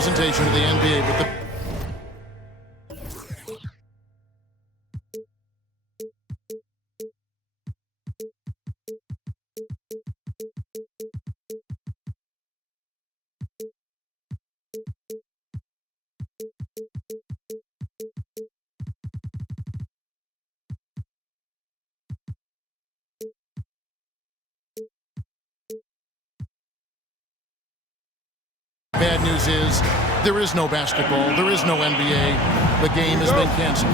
Presentation of the NBA with the bad news is there is no basketball, there is no NBA. The game has been canceled.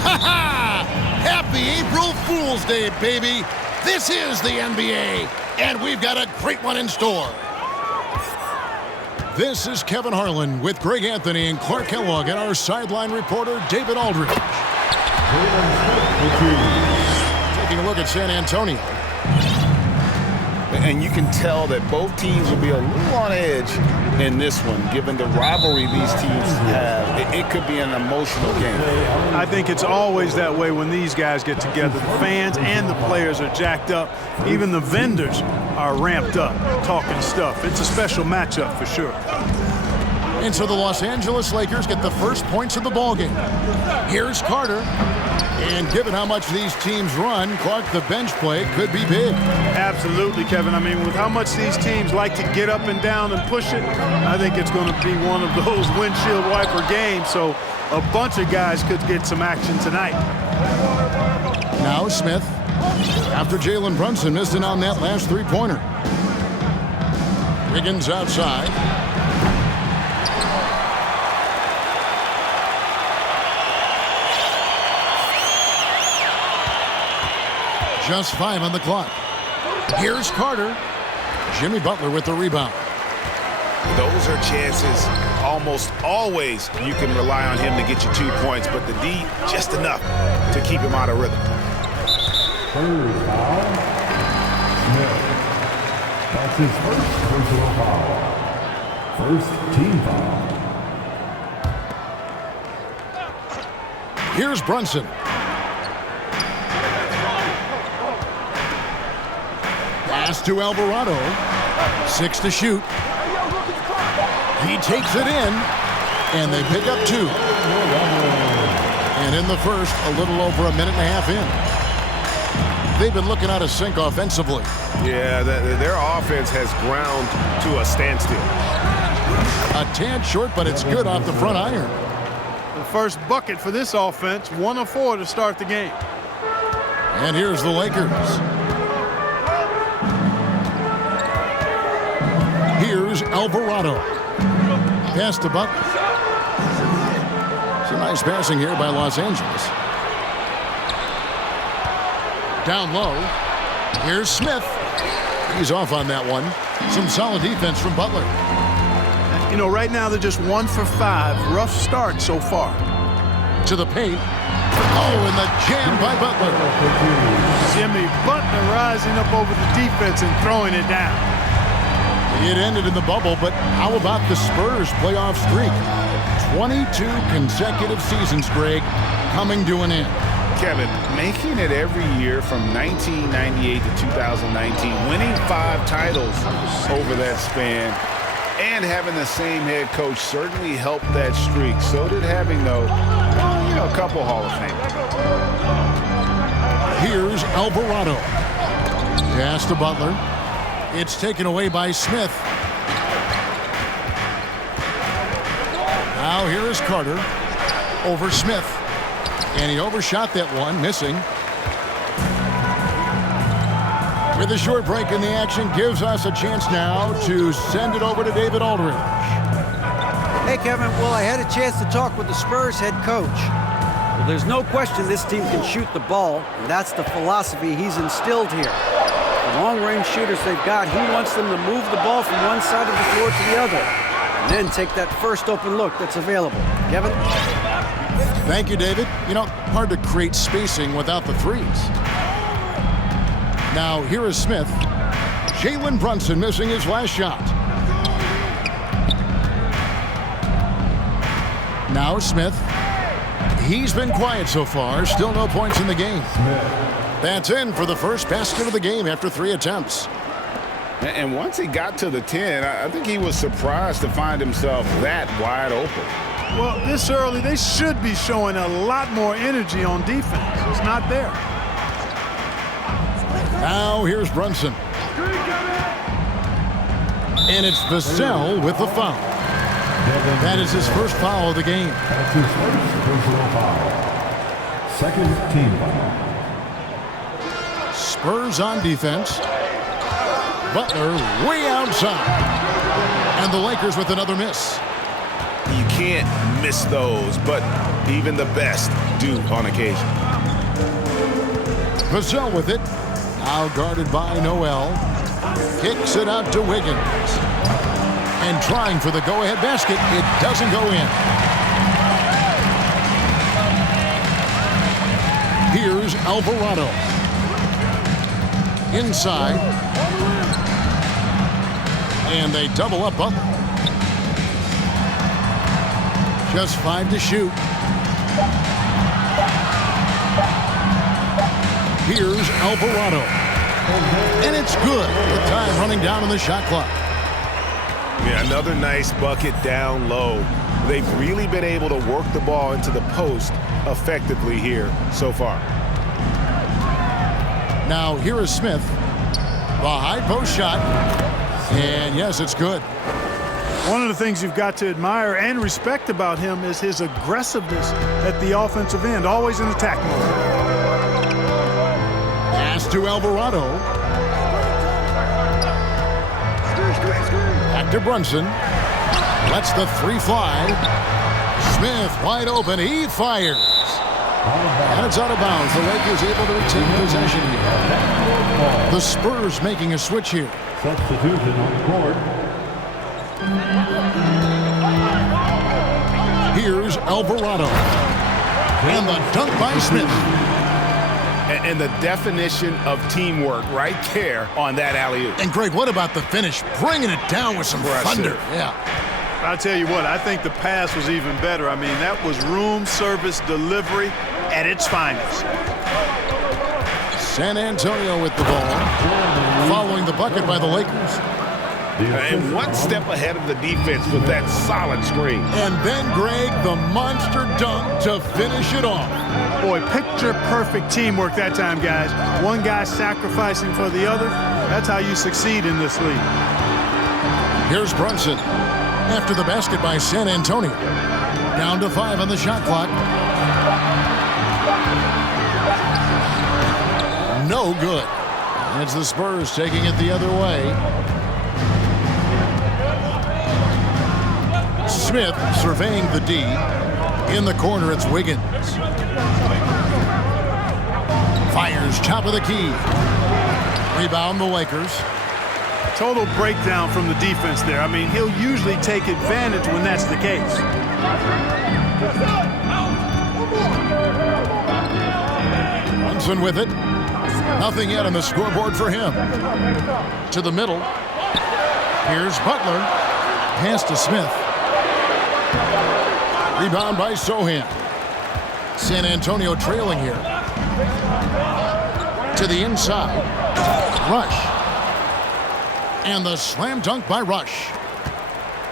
Ha ha! Happy April Fool's Day, baby! This is the NBA, and we've got a great one in store. This is Kevin Harlan with Greg Anthony and Clark Kellogg and our sideline reporter, David Aldridge. Taking a look at San Antonio. And you can tell that both teams will be a little on edge in this one, given the rivalry these teams have. It could be an emotional game. I think it's always that way when these guys get together. The fans and the players are jacked up. Even the vendors are ramped up, talking stuff. It's a special matchup for sure. And so the Los Angeles Lakers get the first points of the ballgame. Here's Carter. And given how much these teams run, Clark, the bench play could be big. Absolutely, Kevin. I mean, with how much these teams like to get up and down and push it, I think it's going to be one of those windshield wiper games. So a bunch of guys could get some action tonight. Now Smith, after Jalen Brunson missed it on that last three-pointer. Wiggins outside. Just 5 on the clock. Here's Carter. Jimmy Butler with the rebound. Those are chances almost always you can rely on him to get you 2 points, but the D just enough to keep him out of rhythm. Third foul. Smith. That's his first personal foul. First team foul. Here's Brunson. Pass to Alvarado. 6 to shoot. He takes it in, and they pick up 2. And in the first, a little over a minute and a half in. They've been looking out of sync offensively. Yeah, their offense has ground to a standstill. A tad short, but it's good off the front iron. The first bucket for this offense, 1 of 4 to start the game. And here's the Lakers. Here's Alvarado. Pass to Butler. Some nice passing here by Los Angeles. Down low. Here's Smith. He's off on that one. Some solid defense from Butler. You know, right now they're just 1 for 5. Rough start so far. To the paint. Oh, and the jam by Butler. Jimmy Butler rising up over the defense and throwing it down. It ended in the bubble, but how about the Spurs playoff streak? 22 consecutive seasons, Greg, coming to an end. Kevin, making it every year from 1998 to 2019, winning 5 titles over that span, and having the same head coach certainly helped that streak. So did having, though, a couple Hall of Famers. Here's Alvarado. Pass to Butler. It's taken away by Smith. Now here is Carter over Smith. And he overshot that one, missing. With a short break in the action, gives us a chance now to send it over to David Aldridge. Hey, Kevin. Well, I had a chance to talk with the Spurs head coach. Well, there's no question this team can shoot the ball, and that's the philosophy he's instilled here. The long-range shooters they've got, he wants them to move the ball from one side of the floor to the other, and then take that first open look that's available. Kevin? Thank you, David. You know, hard to create spacing without the threes. Now, here is Smith. Jalen Brunson missing his last shot. Now Smith. He's been quiet so far. Still no points in the game. That's in for the first basket of the game after 3 attempts. And once he got to the 10, I think he was surprised to find himself that wide open. Well, this early, they should be showing a lot more energy on defense. It's not there. Now here's Brunson. And it's Vassell with the foul. That is his first foul of the game. That's his first personal foul. Second team foul. Spurs on defense. Butler way outside. And the Lakers with another miss. You can't miss those, but even the best do on occasion. Vassell with it. Now guarded by Noel. Kicks it out to Wiggins. And trying for the go-ahead basket. It doesn't go in. Here's Alvarado. Inside. And they double up Butler. Just 5 to shoot. Here's Alvarado. And it's good with time running down on the shot clock. Yeah, another nice bucket down low. They've really been able to work the ball into the post effectively here so far. Now here is Smith. The high post shot. And yes, it's good. One of the things you've got to admire and respect about him is his aggressiveness at the offensive end, always in attack mode. Pass to Alvarado. Back to Brunson. Lets the 3 fly. Smith wide open. He fires. And it's out of bounds. The Lakers able to retain possession here. The Spurs making a switch here. Substitution on the court. Here's Alvarado. And the dunk by Smith. And the definition of teamwork right there on that alley-oop. And Greg, what about the finish? Bringing it down with some thunder. Yeah. I'll tell you what, I think the pass was even better. I mean, that was room service delivery at its finest. San Antonio with the ball. Following the bucket by the Lakers. And one step ahead of the defense with that solid screen. And then, Greg, the monster dunk to finish it off. Boy, picture-perfect teamwork that time, guys. One guy sacrificing for the other. That's how you succeed in this league. Here's Brunson. After the basket by San Antonio. Down to 5 on the shot clock. No good. And it's the Spurs taking it the other way. Smith surveying the D. In the corner, it's Wiggins. Fires top of the key. Rebound the Lakers. Total breakdown from the defense there. I mean, he'll usually take advantage when that's the case. Brunson with it. Nothing yet on the scoreboard for him. To the middle. Here's Butler. Pass to Smith. Rebound by Sohan. San Antonio trailing here. To the inside. Rush. And the slam dunk by Rush.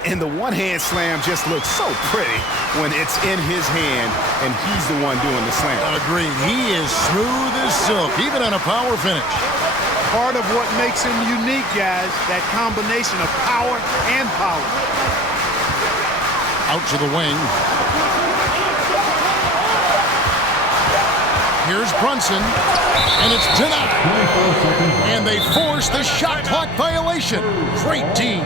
And the one-hand slam just looks so pretty when it's in his hand and he's the one doing the slam. Agreed. He is smooth as silk, even on a power finish. Part of what makes him unique, guys, that combination of power and power. Out to the wing. Here's Brunson, and it's denied. And they force the shot clock violation. Great team.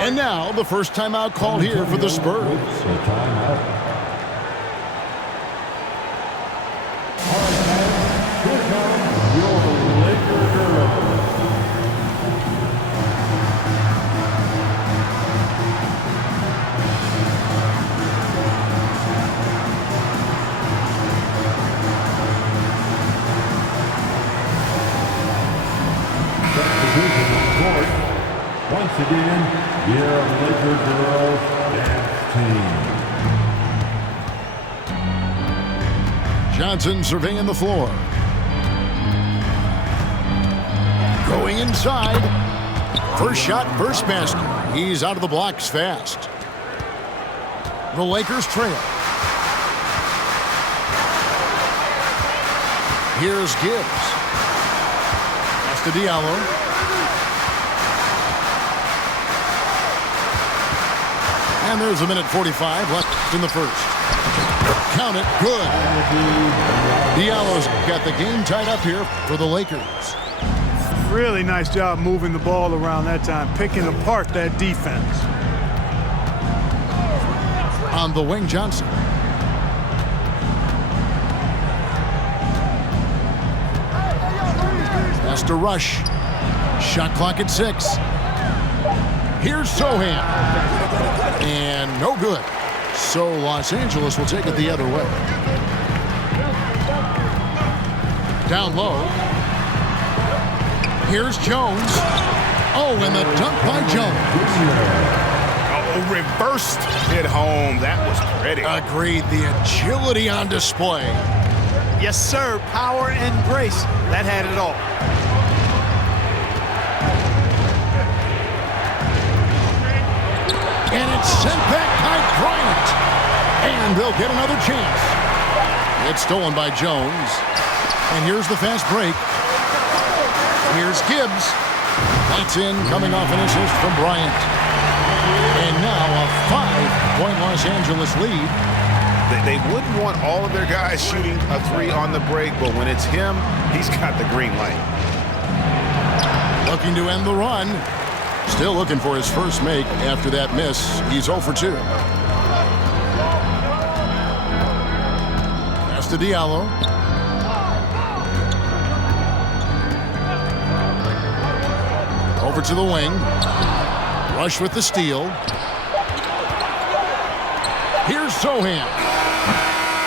And now the first timeout called here for the Spurs. Once again, your Lakers girls dance team. Johnson surveying the floor. Going inside. First shot, first basket. He's out of the blocks fast. The Lakers trail. Here's Gibbs. Pass to Diallo. And there's a minute 45 left in the first. Count it, good. Diallo's got the game tied up here for the Lakers. Really nice job moving the ball around that time, picking apart that defense. On the wing, Johnson. Has to rush. Shot clock at 6. Here's Sohan. And no good. So Los Angeles will take it the other way. Down low. Here's Jones. Oh, and the dunk by Jones. Oh, reversed it home. That was pretty. Agreed. The agility on display. Yes, sir. Power and grace. That had it all. And it's sent back by Bryant. And they'll get another chance. It's stolen by Jones. And here's the fast break. Here's Gibbs. That's in, coming off an assist from Bryant. And now a 5-point Los Angeles lead. They wouldn't want all of their guys shooting a 3 on the break, but when it's him, he's got the green light. Looking to end the run. Still looking for his first make after that miss. He's 0 for 2. Pass to Diallo. Over to the wing. Rush with the steal. Here's Sohan.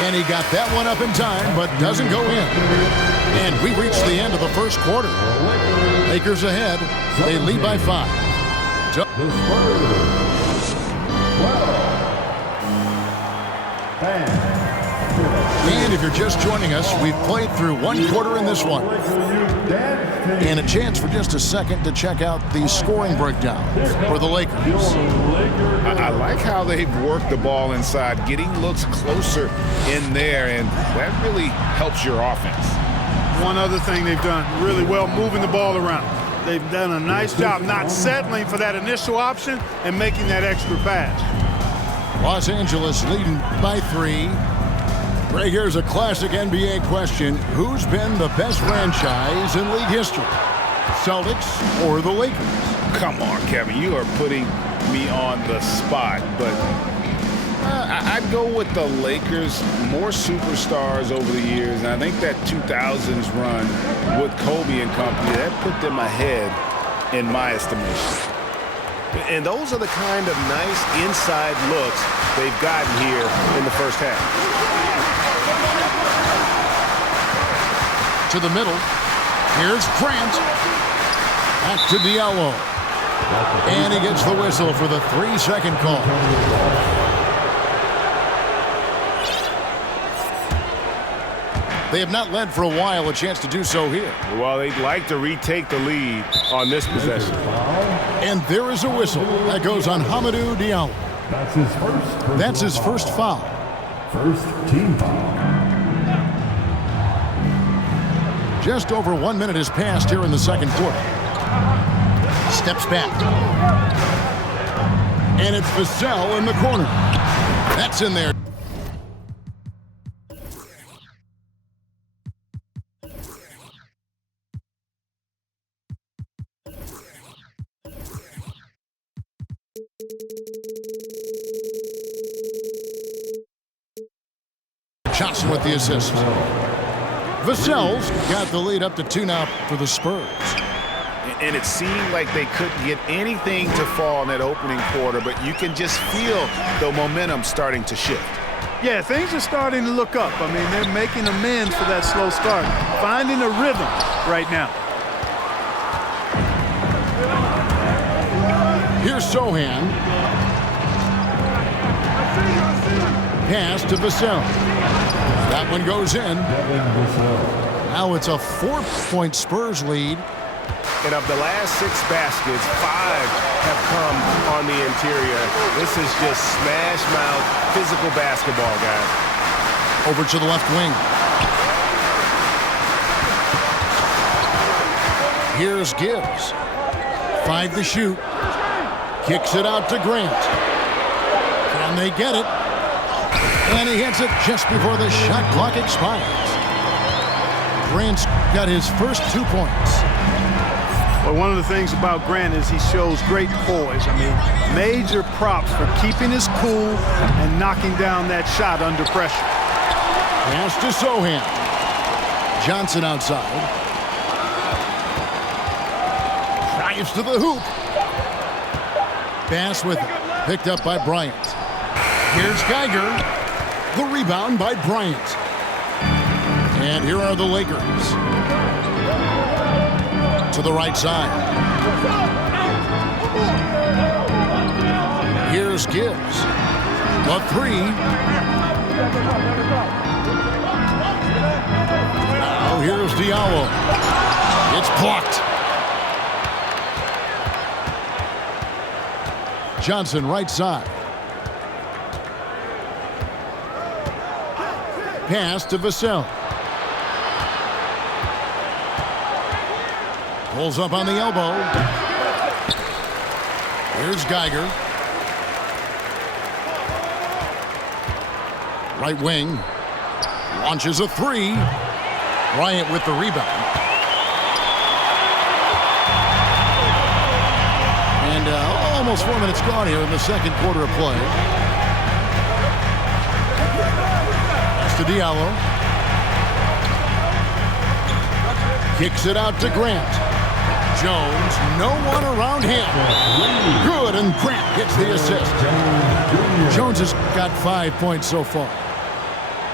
And he got that one up in time, but doesn't go in. And we reached the end of the first quarter. Lakers ahead. They lead by 5. The Spurs. 12. And if you're just joining us, we've played through one quarter in this one. And a chance for just a second to check out the scoring breakdown for the Lakers. I like how they've worked the ball inside, getting looks closer in there, and that really helps your offense. One other thing they've done really well, moving the ball around. They've done a nice job not settling for that initial option and making that extra pass. Los Angeles leading by 3. Greg, here's a classic NBA question. Who's been the best franchise in league history? Celtics or the Lakers? Come on, Kevin, you are putting me on the spot, but I'd go with the Lakers. More superstars over the years, and I think that 2000s run with Kobe and company, that put them ahead in my estimation. And those are the kind of nice inside looks they've gotten here in the first half. To the middle. Here's Grant. Back to Diallo. And he gets the whistle for the 3-second call. They have not led for a while. A chance to do so here. Well, they'd like to retake the lead on this possession. And there is a whistle that goes on Hamidou Diallo. That's his first foul. First team foul. Just over 1 minute has passed here in the second quarter. Steps back. And it's Vassell in the corner. That's in there. Johnson with the assist. Vassell's got the lead up to 2 now for the Spurs. And it seemed like they couldn't get anything to fall in that opening quarter, but you can just feel the momentum starting to shift. Yeah, things are starting to look up. I mean, they're making amends for that slow start, finding a rhythm right now. Here's Sohan. Pass to Vassell. That one goes in. Now it's a 4-point Spurs lead And of the last 6 baskets, 5 have come on the interior. This is just smash mouth physical basketball, guys. Over to the left wing. Here's Gibbs. 5 to shoot. Kicks it out to Grant. Can they get it? And he hits it just before the shot clock expires. Grant's got his first 2 points. Well, one of the things about Grant is he shows great poise. I mean, major props for keeping his cool and knocking down that shot under pressure. Pass to Sohan. Johnson outside. Drives to the hoop. Pass with it. Picked up by Bryant. Here's Geiger. The rebound by Bryant. And here are the Lakers. To the right side. Here's Gibbs. The 3. Now here's Diallo. It's blocked. Johnson right side. Pass to Vassell. Pulls up on the elbow. Here's Geiger. Right wing. Launches a 3. Bryant with the rebound. And almost 4 minutes gone here in the second quarter of play. That's to Diallo. Kicks it out to Grant. Jones, no one around him. Good, and Grant gets the assist. Jones has got 5 points so far.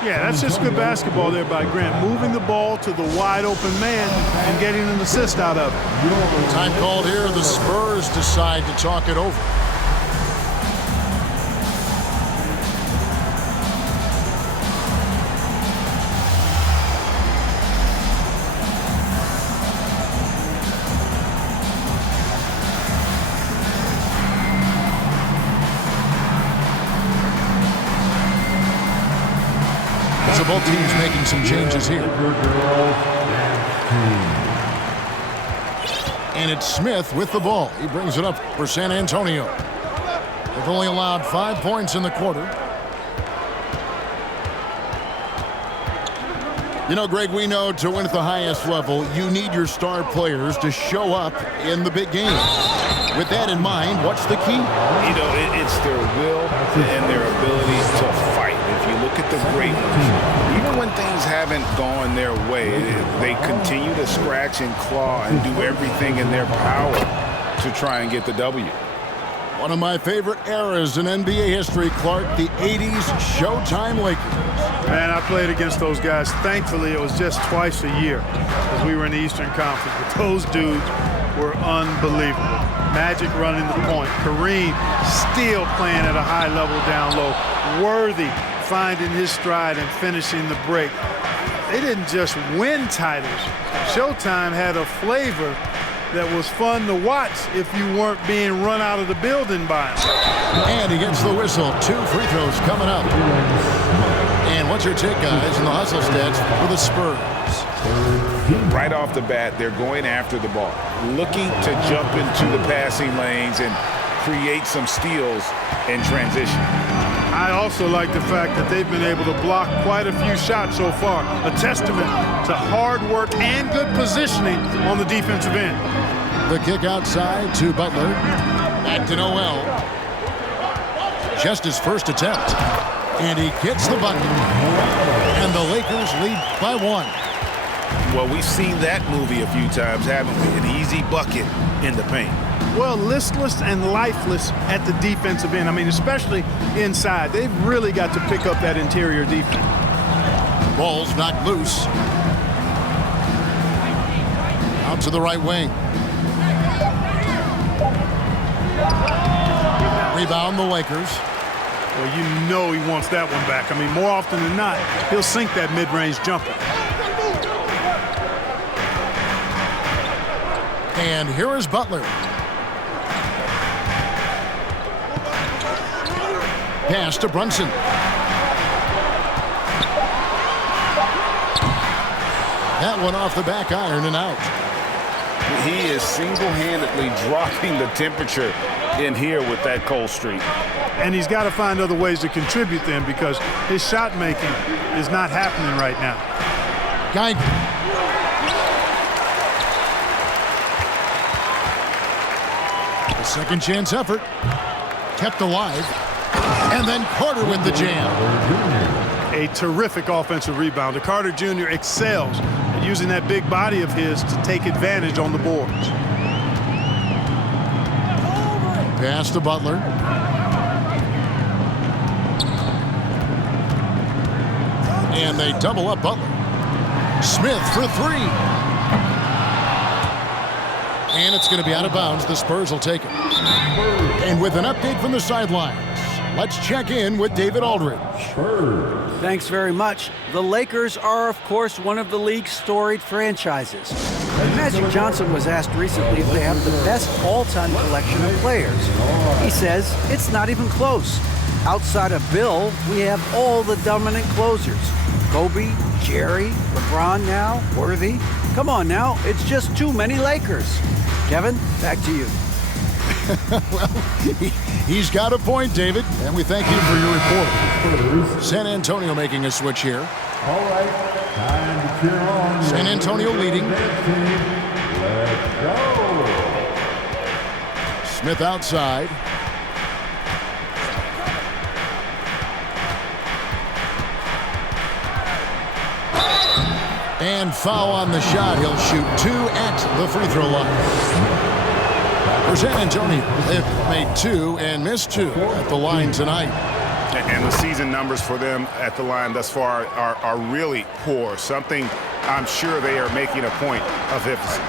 Yeah, that's just good basketball there by Grant, moving the ball to the wide open man and getting an assist out of it. Time called here. The Spurs decide to talk it over. So both teams making some changes here. And it's Smith with the ball. He brings it up for San Antonio. They've only allowed 5 points in the quarter. You know, Greg, we know to win at the highest level, you need your star players to show up in the big game. With that in mind, what's the key? You know, it's their will and their ability to fight. If you look at the great ones, even when things haven't gone their way, they continue to scratch and claw and do everything in their power to try and get the W. One of my favorite eras in NBA history, Clark, the 80s Showtime Lakers. Man, I played against those guys. Thankfully, it was just twice a year because we were in the Eastern Conference. But those dudes were unbelievable. Magic running the point. Kareem still playing at a high level down low. Worthy finding his stride and finishing the break. They didn't just win titles. Showtime had a flavor that was fun to watch if you weren't being run out of the building by him. And he gets the whistle. 2 free throws coming up. And what's your take, guys, in the hustle stats for the Spurs? Right off the bat, they're going after the ball, looking to jump into the passing lanes and create some steals in transition. I also like the fact that they've been able to block quite a few shots so far, a testament to hard work and good positioning on the defensive end. The kick outside to Butler. Back to Noel. Just his first attempt. And he gets the bucket. And the Lakers lead by 1. Well, we've seen that movie a few times, haven't we? An easy bucket in the paint. Well, listless and lifeless at the defensive end. I mean, especially inside. They've really got to pick up that interior defense. Ball's knocked loose. Out to the right wing. Rebound the Lakers. Well, you know he wants that one back. I mean, more often than not, he'll sink that mid-range jumper. And here is Butler. Pass to Brunson. That one off the back iron and out. He is single-handedly dropping the temperature in here with that cold streak. And he's got to find other ways to contribute then, because his shot making is not happening right now. Geiger. A second chance effort. Kept alive. And then Carter with the jam. A terrific offensive rebounder. Carter Jr. excels at using that big body of his to take advantage on the boards. Pass to Butler. And they double up Butler. Smith for three. And it's going to be out of bounds. The Spurs will take it. And with an update from the sidelines, let's check in with David Aldridge. Thanks very much. The Lakers are, of course, one of the league's storied franchises. And Magic Johnson was asked recently if they have the best all-time collection of players. He says it's not even close. Outside of Bill, we have all the dominant closers. Kobe, Jerry, LeBron now, Worthy. Come on now, it's just too many Lakers. Kevin, back to you. Well, he's got a point, David, and we thank you for your report. San Antonio making a switch here. All right, time to cheer on. San Antonio leading. Let's go. Smith outside. And foul on the shot. He'll shoot two at the free throw line. For San Antonio, they've made two and missed two at the line tonight. And the season numbers for them at the line thus far are really poor. Something I'm sure they are making a point of emphasis.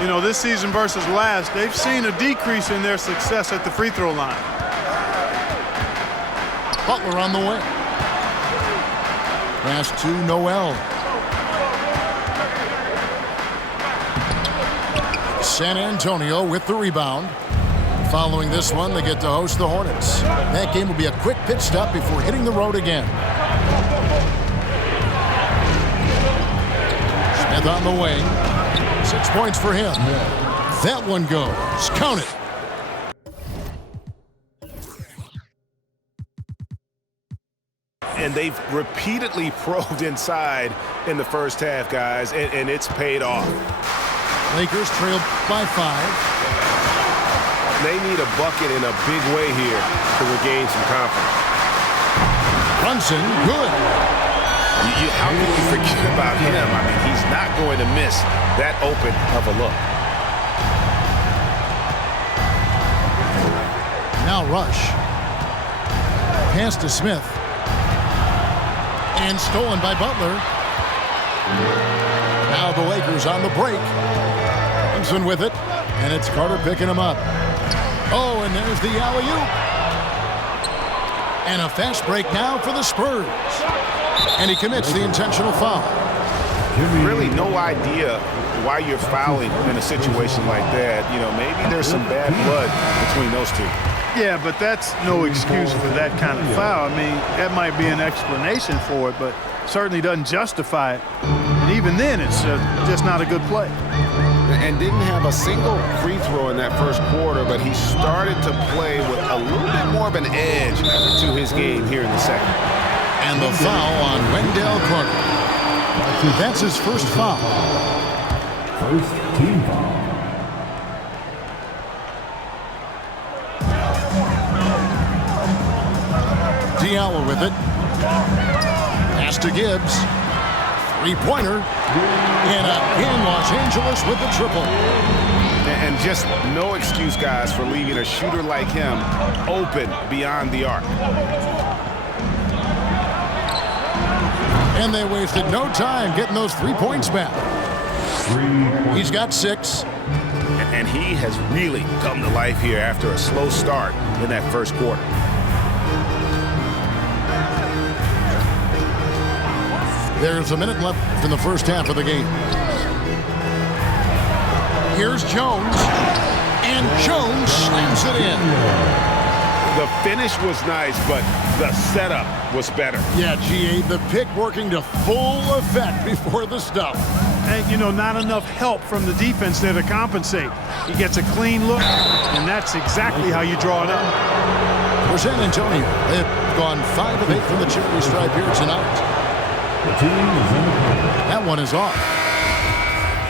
You know, this season versus last, they've seen a decrease in their success at the free throw line. Butler on the wing. Pass to Noel. San Antonio with the rebound. Following this one, they get to host the Hornets. That game will be a quick pit stop before hitting the road again. Smith on the wing. 6 points for him. That one goes. Count it. And they've repeatedly probed inside in the first half, guys, and it's paid off. Lakers trail by 5. They need a bucket in a big way here to regain some confidence. Brunson, good. How can you forget about him? I mean, he's not going to miss that open of a look. Now Rush. Pass to Smith. And stolen by Butler. Now the Lakers on the break. Brunson with it. And it's Carter picking him up. Oh, and there's the alley-oop. And a fast break now for the Spurs. And he commits the intentional foul. Really no idea why you're fouling in a situation like that. You know, maybe there's some bad blood between those two. Yeah, but that's no excuse for that kind of foul. I mean, that might be an explanation for it, but certainly doesn't justify it. And even then, it's just not a good play. And didn't have a single free throw in that first quarter, but he started to play with a little bit more of an edge to his game here in the second. And the foul on Wendell Carter. That's his first foul. First team foul. Diallo with it. Pass to Gibbs. Three-pointer. And again, Los Angeles with the triple. And just no excuse, guys, for leaving a shooter like him open beyond the arc. And they wasted no time getting those 3 points back. He's got 6. And he has really come to life here after a slow start in that first quarter. There's a minute left in the first half of the game. Here's Jones. And Jones slams it in. The finish was nice, but the setup was better. Yeah, GA, the pick working to full effect before the stuff. And, you know, not enough help from the defense there to compensate. He gets a clean look, and that's exactly how you draw it up. For San Antonio, they've gone 5 of 8 from the charity stripe here tonight. The team is in the corner. That one is off.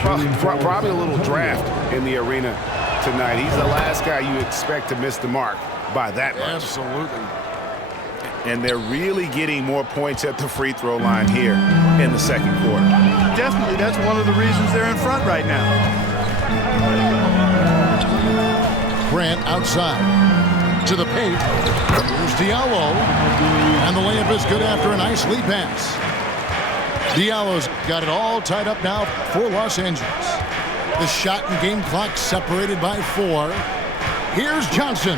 Probably a little draft in the arena tonight. He's the last guy you expect to miss the mark by that much. Absolutely. And they're really getting more points at the free throw line here in the second quarter. Definitely, that's one of the reasons they're in front right now. Grant outside. To the paint. Here's Diallo. And the layup is good after a nice lead pass. Diallo's got it all tied up now for Los Angeles. The shot and game clock separated by 4. Here's Johnson.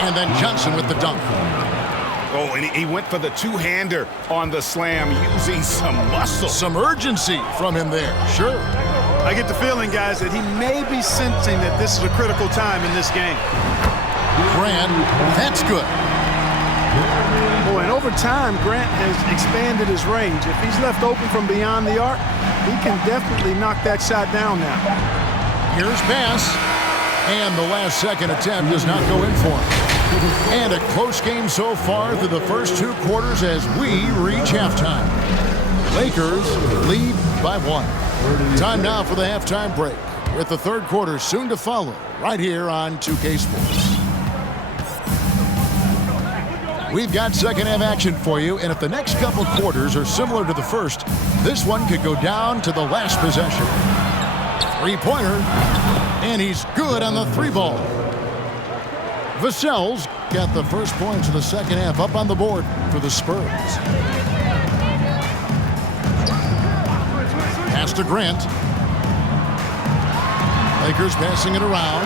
And then Johnson with the dunk. Oh, and he went for the two-hander on the slam using some muscle. Some urgency from him there. Sure. I get the feeling, guys, that he may be sensing that this is a critical time in this game. Grant, that's good. Oh, and over time, Grant has expanded his range. If he's left open from beyond the arc, he can definitely knock that shot down now. Here's pass. And the last second attempt does not go in for him. And a close game so far through the first 2 quarters as we reach halftime. Lakers lead by 1. Time now for the halftime break, with the third quarter soon to follow right here on 2K Sports. We've got second half action for you, and if the next couple quarters are similar to the first, this one could go down to the last possession. Three-pointer, and he's good on the 3-ball. Vassell's got the first points of the second half up on the board for the Spurs. Pass to Grant. Lakers passing it around.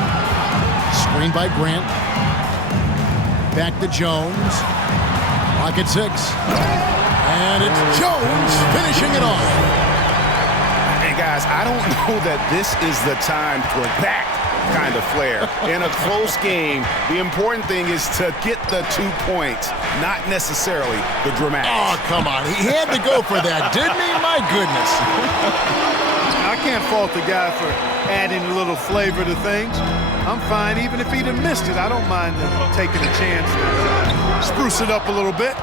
Screen by Grant. Back to Jones. Clock at 6. And it's Jones finishing it off. Hey, guys, I don't know that this is the time for that kind of flair. In a close game, the important thing is to get the 2 points, not necessarily the dramatics. Oh, come on. He had to go for that, didn't he? My goodness. I can't fault the guy for adding a little flavor to things. I'm fine. Even if he'd have missed it, I don't mind taking a chance to spruce it up a little bit.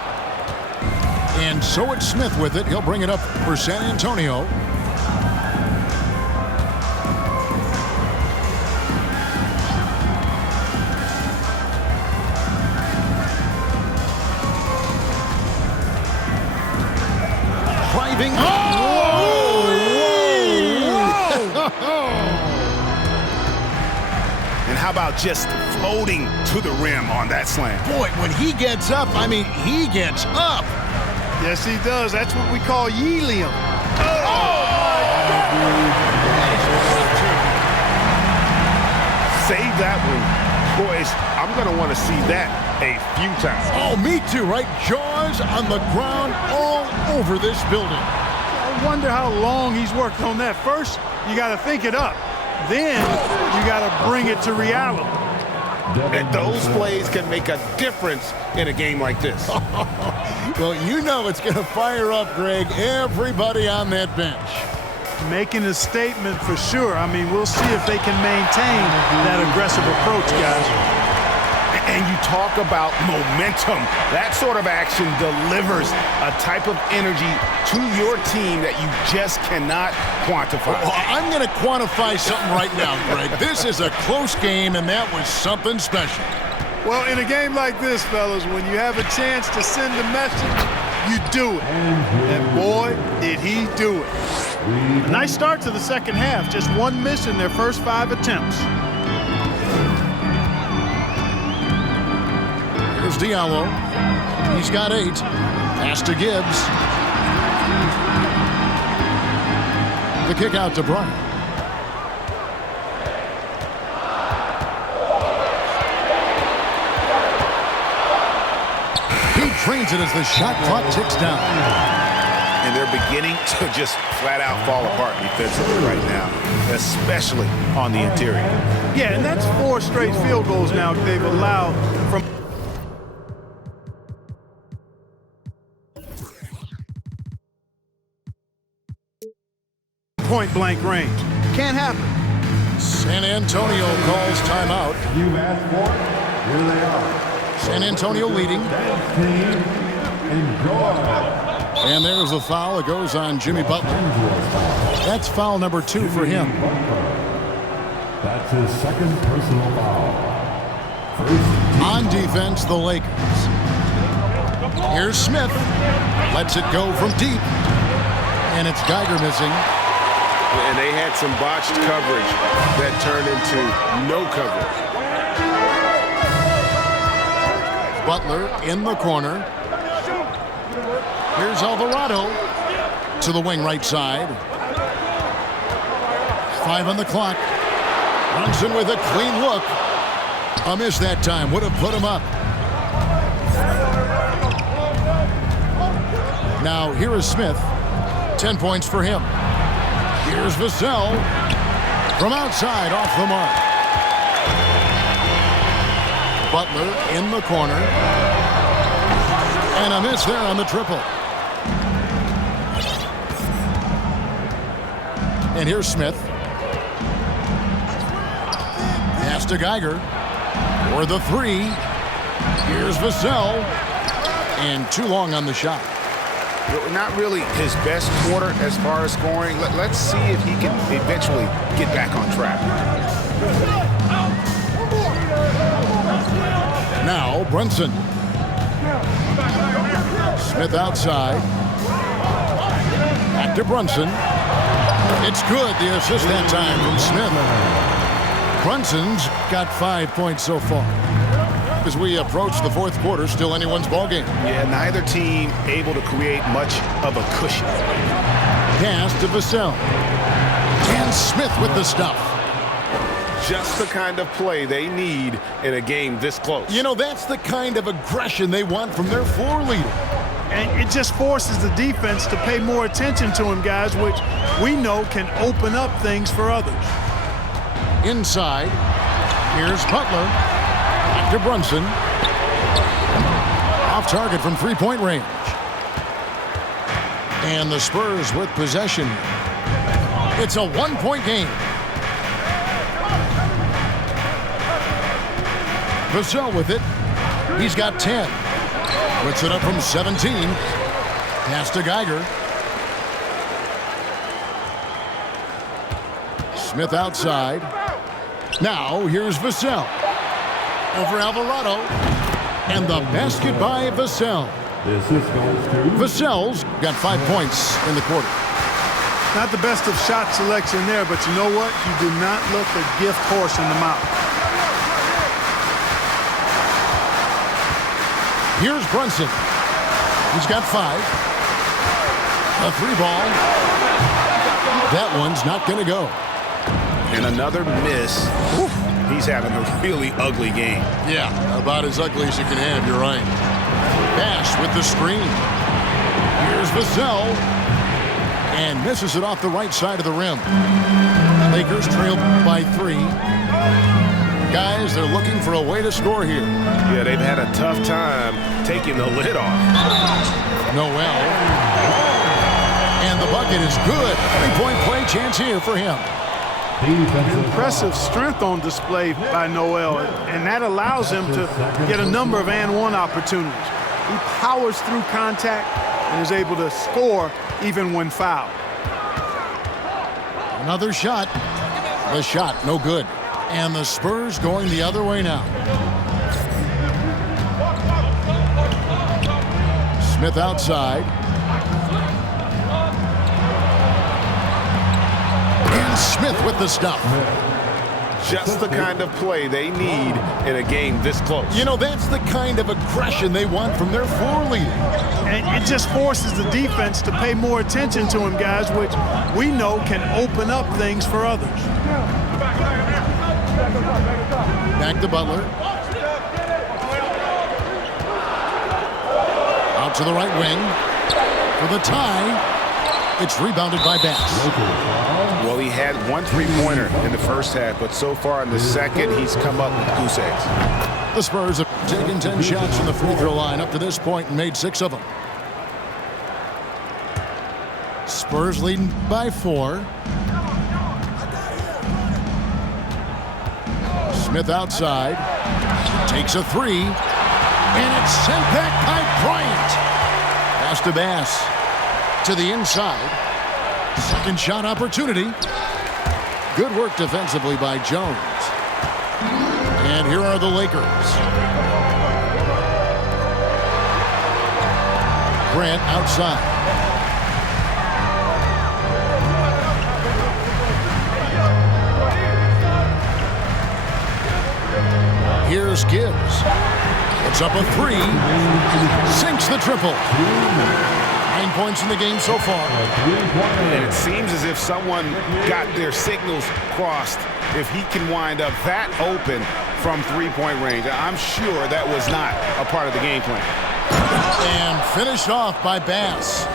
And so it's Smith with it. He'll bring it up for San Antonio. Driving. Oh! And how about just floating to the rim on that slam? Boy, when he gets up, I mean, he gets up. Yes, he does. That's what we call helium. Save that one. Boys, I'm going to want to see that a few times. Oh, me too, right? Jaws on the ground all over this building. I wonder how long he's worked on that. First, you got to think it up. Then you got to bring it to reality. And those plays can make a difference in a game like this. Well, you know it's going to fire up, Greg, everybody on that bench. Making a statement for sure. I mean, we'll see if they can maintain that aggressive approach, guys. And you talk about momentum. That sort of action delivers a type of energy to your team that you just cannot quantify. Well, I'm going to quantify something right now, Greg. This is a close game, and that was something special. Well, in a game like this, fellas, when you have a chance to send a message, you do it. And boy, did he do it. Nice start to the second half. Just one miss in their first 5 attempts. Here's Diallo. He's got 8. Pass to Gibbs. The kick out to Bryant. He trains it as the shot clock ticks down. and they're beginning to just flat out fall apart defensively right now, especially on the interior. Yeah, and that's 4 straight field goals now they've allowed from point-blank range. Can't happen. San Antonio calls timeout. You asked for it, here they are. San Antonio leading. Team, enjoy. And there's a foul. It goes on Jimmy Butler. That's foul number 2 for him. That's his second personal foul. First On defense, the Lakers. Here's Smith. Lets it go from deep. And it's Geiger missing. And they had some botched coverage that turned into no coverage. Butler in the corner. Here's Alvarado to the wing right side. 5 on the clock. Brunson with a clean look. A miss that time. Would have put him up. Now here is Smith. 10 points for him. Here's Vassell from outside off the mark. Butler in the corner. And a miss there on the triple. And here's Smith. Pass to Geiger for the 3. Here's Vassell. And too long on the shot. Not really his best quarter as far as scoring. Let's see if he can eventually get back on track. Now Brunson. Smith outside. Back to Brunson. It's good. The assist that time from Smith. Brunson's got 5 points so far. As we approach the 4th quarter, still anyone's ballgame. Yeah, neither team able to create much of a cushion. Pass to Vassell. And Smith with the stuff. Just the kind of play they need in a game this close. You know, that's the kind of aggression they want from their floor leader. And it just forces the defense to pay more attention to him, guys, which we know can open up things for others. Inside, here's Butler. Back to Brunson. Off target from 3-point range. And the Spurs with possession. It's a 1-point game. Vassell with it. He's got 10. Puts it up from 17. Pass to Geiger. Smith outside. Now here's Vassell. Over Alvarado. And the basket by Vassell. The assist goes to Vassell's got 5 points in the quarter. Not the best of shot selection there, but you know what? You do not let the gift horse in the mouth. Here's Brunson. He's got 5. A 3-ball. That one's not going to go. And another miss. Whew. He's having a really ugly game. Yeah, about as ugly as you can have, you're right. Bash with the screen. Here's Vassell. And misses it off the right side of the rim. Lakers trail by 3. Guys, they're looking for a way to score here. Yeah, they've had a tough time taking the lid off. Noel. And the bucket is good. 3-point play chance here for him. Impressive strength on display by Noel, and that allows him to get a number of and-one opportunities. He powers through contact and is able to score even when fouled. Another shot. The shot, no good. And the Spurs going the other way now. Smith outside. And Smith with the stuff. Just the kind of play they need in a game this close. You know, that's the kind of aggression they want from their floor leader. And it just forces the defense to pay more attention to him, guys, which we know can open up things for others. Back to Butler. Out to the right wing for the tie. It's rebounded by Bass. Well, he had one three-pointer in the first half, but so far in the second, he's come up with goose eggs. The Spurs have taken 10 shots from the free throw line up to this point and made 6 of them. Spurs leading by 4. Smith outside. Takes a 3. And it's sent back by Bryant. Pass to Bass. To the inside. Second shot opportunity. Good work defensively by Jones. And here are the Lakers. Grant outside. Here's Gibbs. Puts up a 3. Sinks the triple. 9 points in the game so far. And it seems as if someone got their signals crossed. If he can wind up that open from three-point range, I'm sure that was not a part of the game plan. And finished off by Bass.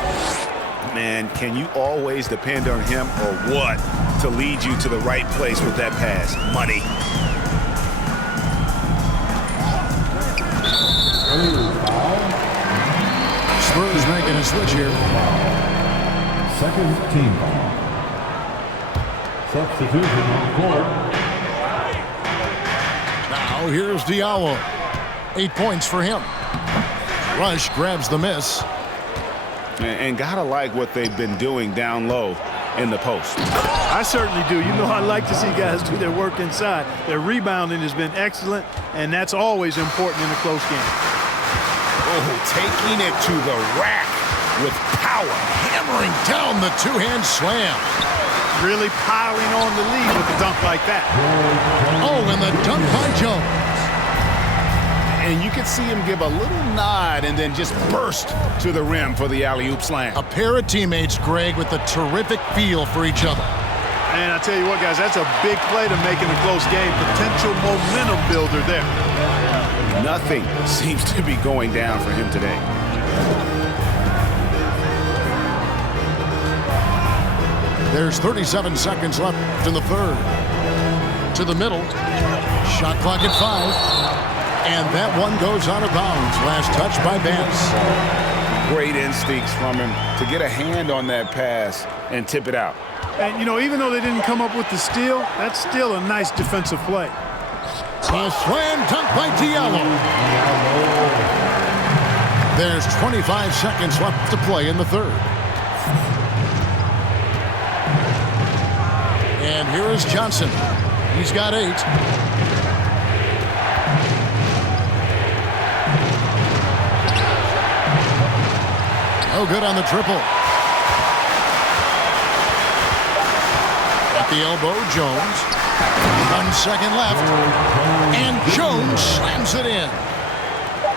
Man, can you always depend on him or what to lead you to the right place with that pass? Money. Spurs making a switch here. Second team foul. Substitution on court. Now here's Diallo. 8 points for him. Rush grabs the miss. And gotta like what they've been doing down low in the post. I certainly do. You know, I like to see guys do their work inside. Their rebounding has been excellent, and that's always important in a close game. Oh, taking it to the rack with power. Hammering down the two-hand slam. Really piling on the lead with a dunk like that. Oh, and the dunk by Jones. And you could see him give a little nod and then just burst to the rim for the alley-oop slam. A pair of teammates, Greg, with a terrific feel for each other. And I tell you what, guys, that's a big play to make in a close game. Potential momentum builder there. Nothing seems to be going down for him today. There's 37 seconds left in the third. To the middle. Shot clock at 5. And that one goes out of bounds. Last touch by Bass. Great instincts from him to get a hand on that pass and tip it out. And, you know, even though they didn't come up with the steal, that's still a nice defensive play. A slam dunk by Diallo. There's 25 seconds left to play in the third. And here is Johnson. He's got 8. No good on the triple. At the elbow, Jones. 1 second left. And Jones slams it in.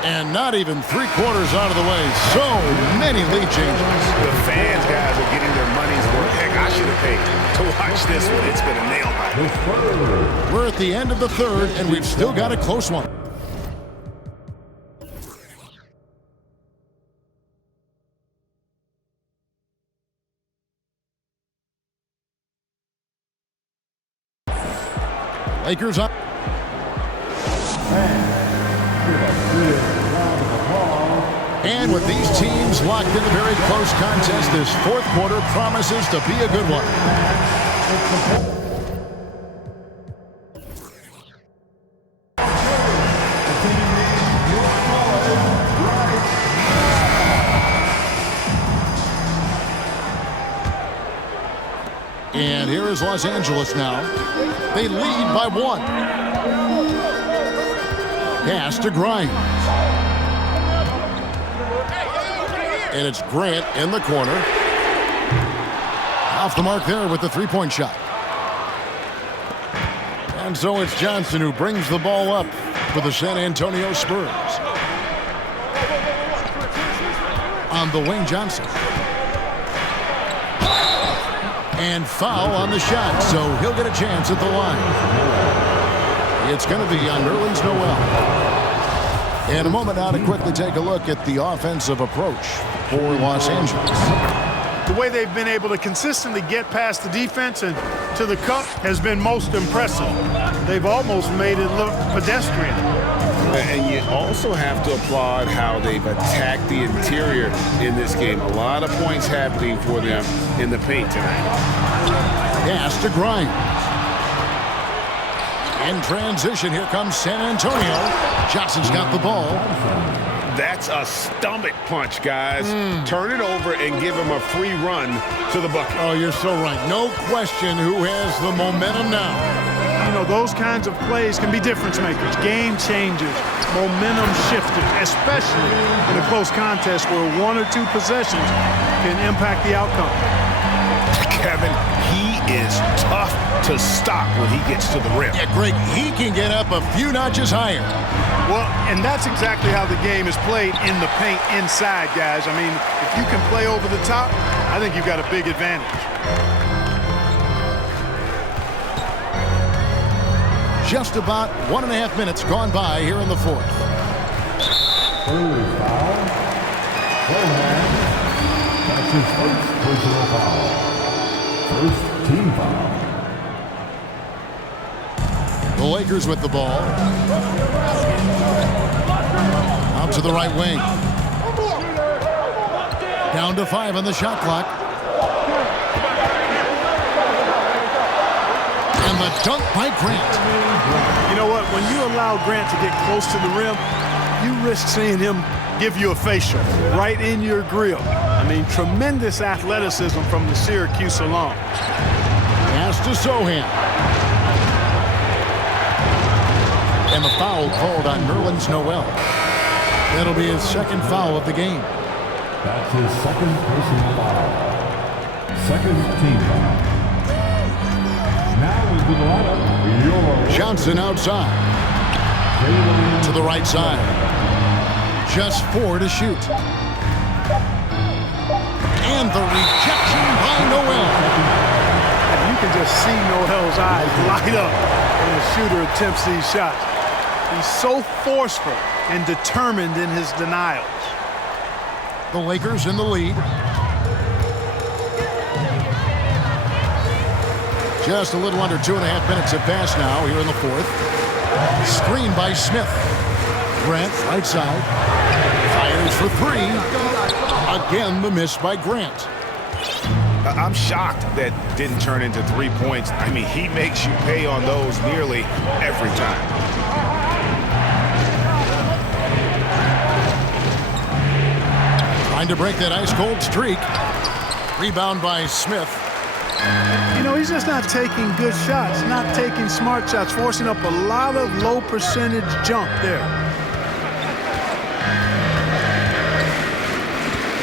And not even 3/4 out of the way. So many lead changes. The fans, guys, are getting their money's worth. Heck, I should have paid to watch this one. It's been a nail biter. We're at the end of the third, and we've still got a close one. Lakers up. And with these teams locked in a very close contest, this fourth quarter promises to be a good one. And here is Los Angeles now. They lead by 1. Pass to Grimes. And it's Grant in the corner. Off the mark there with the three-point shot. And so it's Johnson who brings the ball up for the San Antonio Spurs. On the wing, Johnson. And foul on the shot, so he'll get a chance at the line. It's going to be on Nerlens Noel. In a moment now to quickly take a look at the offensive approach for Los Angeles. The way they've been able to consistently get past the defense and to the cup has been most impressive. They've almost made it look pedestrian. And you also have to applaud how they've attacked the interior in this game. A lot of points happening for them in the paint tonight. Pass to Grimes. In transition, here comes San Antonio. Johnson's got the ball. That's a stomach punch, guys. Turn it over and give him a free run to the bucket. Oh, you're so right. No question who has the momentum now. You know, those kinds of plays can be difference makers, game changers, momentum shifters, especially in a close contest where 1 or 2 possessions can impact the outcome. Kevin, he is tough to stop when he gets to the rim. Yeah, Greg, he can get up a few notches higher. Well, and that's exactly how the game is played in the paint inside, guys. I mean, if you can play over the top, I think you've got a big advantage. Just about 1.5 minutes gone by here in the fourth. Early foul. That's his first personal foul. First team foul. The Lakers with the ball. Out to the right wing. Down to 5 on the shot clock. And the dunk by Grant. You know what? When you allow Grant to get close to the rim, you risk seeing him give you a facial right in your grill. I mean, tremendous athleticism from the Syracuse alum. Pass to Sohan. And the foul called on Nerlens Noel. That'll be his second foul of the game. That's his second personal foul. Second team foul. Now into the lineup, Johnson outside. To the right side. Just 4 to shoot. And the rejection by Noel. You can just see Noel's eyes light up when the shooter attempts these shots. He's so forceful and determined in his denials. The Lakers in the lead. Just a little under 2.5 minutes have passed now here in the fourth. Screen by Smith. Grant, right side. Fires for 3. Again, the miss by Grant. I'm shocked that didn't turn into 3 points. I mean, he makes you pay on those nearly every time. Trying to break that ice-cold streak. Rebound by Smith. You know, he's just not taking good shots, not taking smart shots, forcing up a lot of low percentage jump there.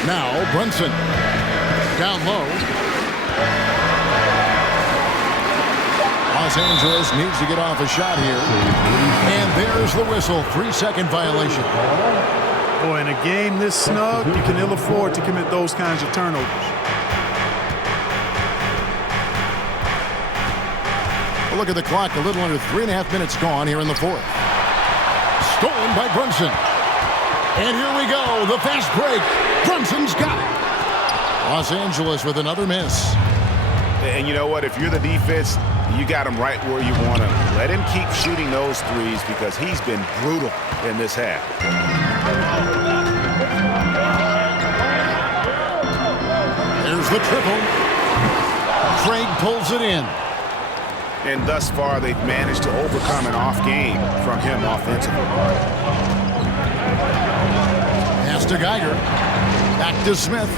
Now Brunson. Down low. Los Angeles needs to get off a shot here. And there's the whistle. 3-second violation. Boy, in a game this snug, you can ill afford to commit those kinds of turnovers. Look at the clock. A little under 3.5 minutes gone here in the fourth. Stolen by Brunson. And here we go. The fast break. Brunson's got it. Los Angeles with another miss. And you know what? If you're the defense, you got him right where you want him. Let him keep shooting those threes because he's been brutal in this half. There's the triple. Craig pulls it in. And thus far, they've managed to overcome an off game from him offensively. Pass to Geiger. Back to Smith.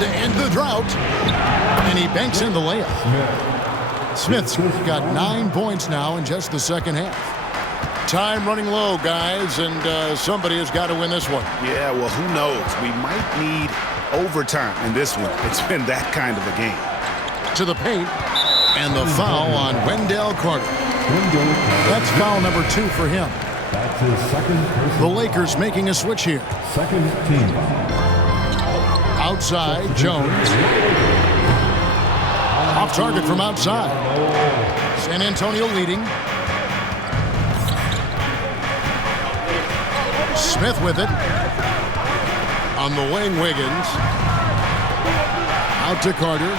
To end the drought. And he banks in the layup. Smith's got 9 points now in just the second half. Time running low, guys, and somebody has got to win this one. Yeah, well, who knows? We might need overtime in this one. It's been that kind of a game. To the paint. And the foul on Wendell Carter. That's foul number 2 for him. That's his second. The Lakers making a switch here. Second team. Outside, Jones. Off target from outside. San Antonio leading. Smith with it. On the wing, Wiggins. Out to Carter.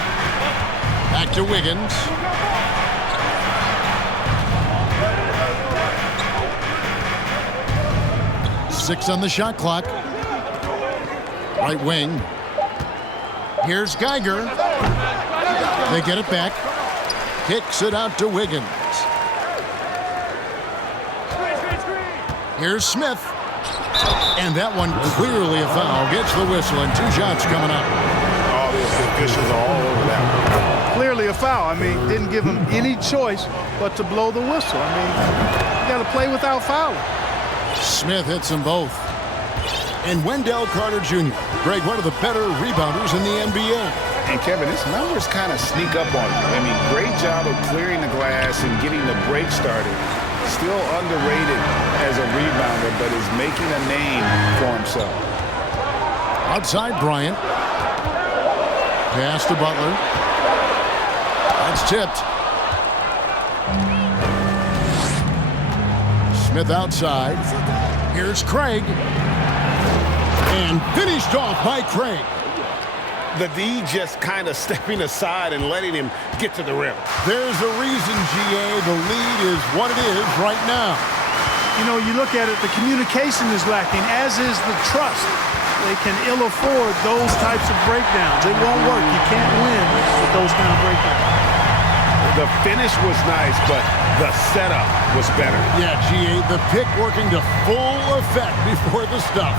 Back to Wiggins. Six on the shot clock. Right wing. Here's Geiger. They get it back. Kicks it out to Wiggins. Here's Smith. And that one clearly a foul. Gets the whistle and 2 shots coming up. Oh, the officials are all over that one. Clearly a foul. I mean, didn't give him any choice but to blow the whistle. I mean, you got to play without fouling. Smith hits them both. And Wendell Carter Jr., Greg, one of the better rebounders in the NBA. And Kevin, his numbers kind of sneak up on you. I mean, great job of clearing the glass and getting the break started. Still underrated as a rebounder, but is making a name for himself. Outside Bryant. Pass to Butler. That's tipped. Smith outside. Here's Craig. And finished off by Craig. The D just kind of stepping aside and letting him get to the rim. There's a reason, GA, the lead is what it is right now. You know, you look at it, the communication is lacking, as is the trust. They can ill afford those types of breakdowns. It won't work. You can't win with those kind of breakdowns. The finish was nice, but the setup was better. Yeah, GA, the pick working to full effect before the stuff.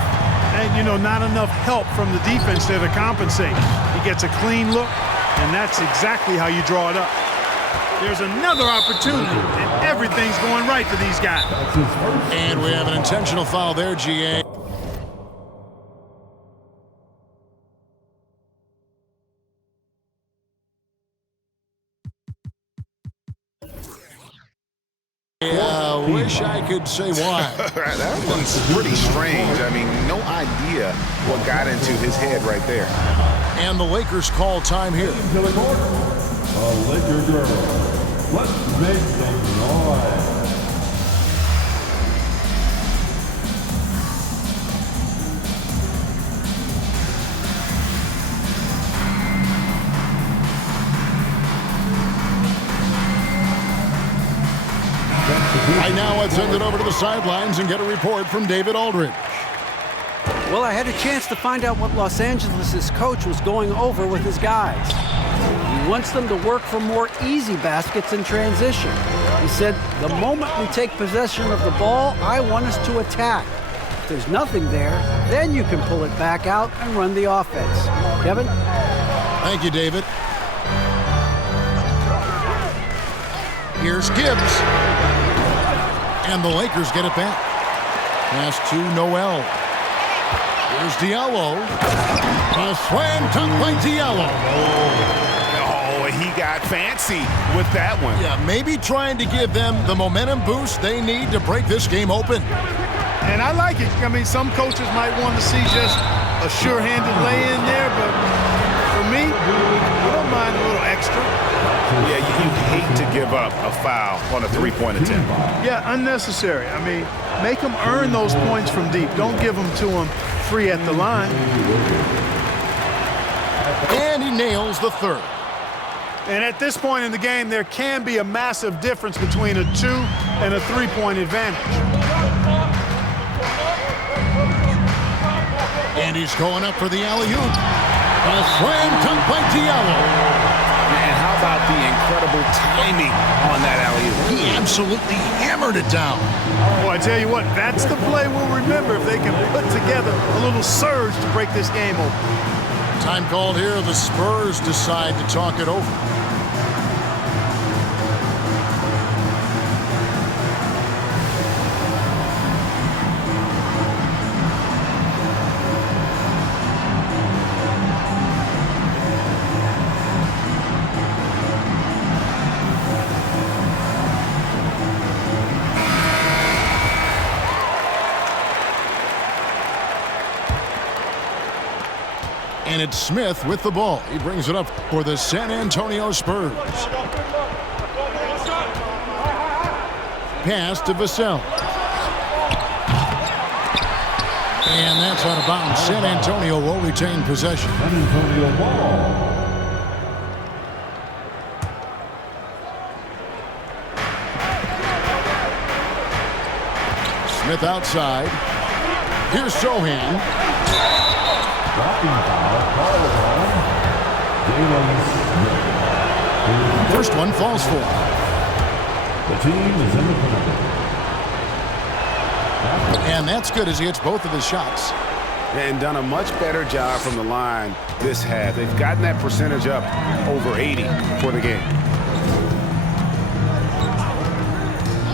And, you know, not enough help from the defense there to compensate. He gets a clean look, and that's exactly how you draw it up. There's another opportunity, and everything's going right for these guys. And we have an intentional foul there, GA. Wish I could say why. That one's pretty strange. I mean, no idea what got into his head right there. And the Lakers call time here. To the court, the Laker girls. Let's make some noise. Right now, let's send it over to the sidelines and get a report from David Aldridge. Well, I had a chance to find out what Los Angeles' coach was going over with his guys. He wants them to work for more easy baskets in transition. He said, the moment we take possession of the ball, I want us to attack. If there's nothing there, then you can pull it back out and run the offense. Kevin? Thank you, David. Here's Gibbs. And the Lakers get it back. Pass to Noel. Here's Diallo. A slam dunk by Diallo. Oh, he got fancy with that one. Yeah, maybe trying to give them the momentum boost they need to break this game open. And I like it. I mean, some coaches might want to see just a sure-handed lay-in there, but for me, I don't mind a little extra. Yeah, you hate to give up a foul on a three-point attempt. Yeah, unnecessary. I mean, make them earn those points from deep. Don't give them to them free at the line. And he nails the third. And at this point in the game, there can be a massive difference between a 2 and a 3-point advantage. And he's going up for the alley-oop. A slam dunk by Diallo. And how about the incredible timing on that alley-oop? He absolutely hammered it down. Well, I tell you what, that's the play we'll remember if they can put together a little surge to break this game open. Time called here. The Spurs decide to talk it over. And it's Smith with the ball. He brings it up for the San Antonio Spurs. Pass to Vassell. And that's out of bounds. San Antonio will retain possession. San Antonio ball. Smith outside. Here's Sohan. Dropping foul, called on Jalen Smith. First one falls for. The team is in the penalty. And that's good as he hits both of his shots. And done a much better job from the line this half. They've gotten that percentage up over 80 for the game.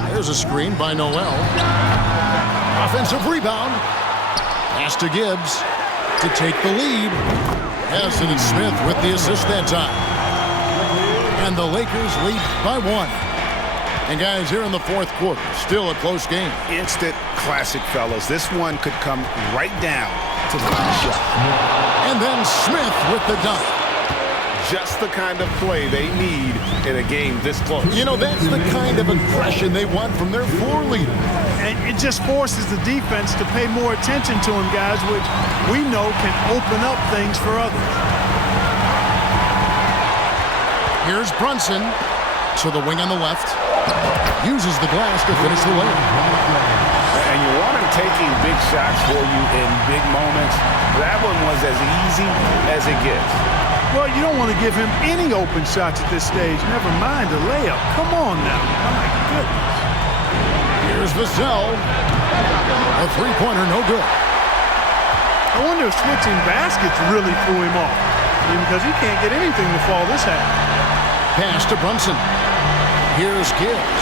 There's a screen by Noel. Offensive rebound. Pass to Gibbs to take the lead. Hassan and Smith with the assist that time. And the Lakers lead by 1. And guys, here in the fourth quarter, still a close game. Instant classic, fellas. This one could come right down to the last shot. And then Smith with the dunk. Just the kind of play they need in a game this close. You know, that's the kind of aggression they want from their floor leader. And it just forces the defense to pay more attention to him, guys, which we know can open up things for others. Here's Brunson to the wing on the left. Uses the glass to finish the layup. And you want him taking big shots for you in big moments. That one was as easy as it gets. Well, you don't want to give him any open shots at this stage, never mind a layup. Come on now. Oh, my goodness. Here's Vassell. A three-pointer, no good. I wonder if switching baskets really threw him off, because he can't get anything to fall this half. Pass to Brunson. Here's Gibbs.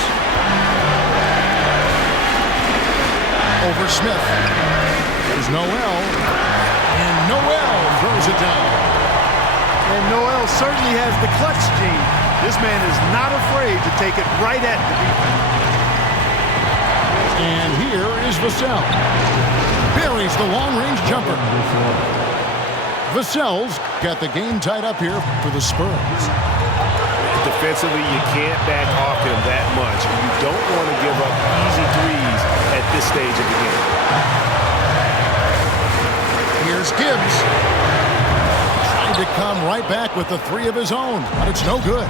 Over Smith. There's Noel. And Noel throws it down. And Noel certainly has the clutch gene. This man is not afraid to take it right at the defense. And here is Vassell. Buries the long-range jumper. Vassell's got the game tied up here for the Spurs. Defensively, you can't back off him that much. You don't want to give up easy threes at this stage of the game. Here's Gibbs. Trying to come right back with the three of his own, but it's no good.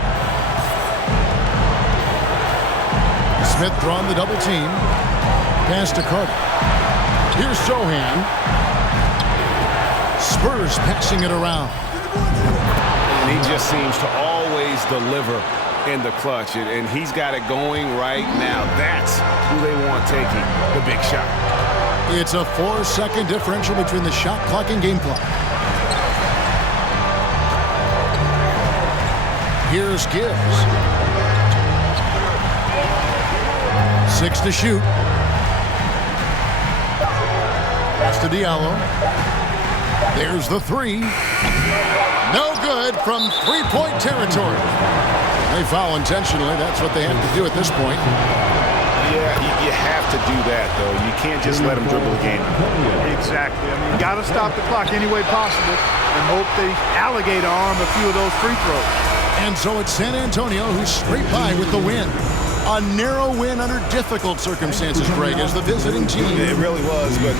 Smith drawn the double team. Pass to Carter. Here's Sohan. Spurs passing it around. And he just seems to always deliver in the clutch, and he's got it going right now. That's who they want taking the big shot. It's a 4-second differential between the shot clock and game clock. Here's Gibbs. 6 to shoot. Pass to Diallo. There's the three. No good from three-point territory. They foul intentionally. That's what they have to do at this point. Yeah, you have to do that, though. You can't just let them dribble the game. Exactly. I mean, you got to stop the clock any way possible and hope they alligator arm a few of those free throws. And so it's San Antonio who's straight by with the win. A narrow win under difficult circumstances, Greg, as the visiting team. It really was, but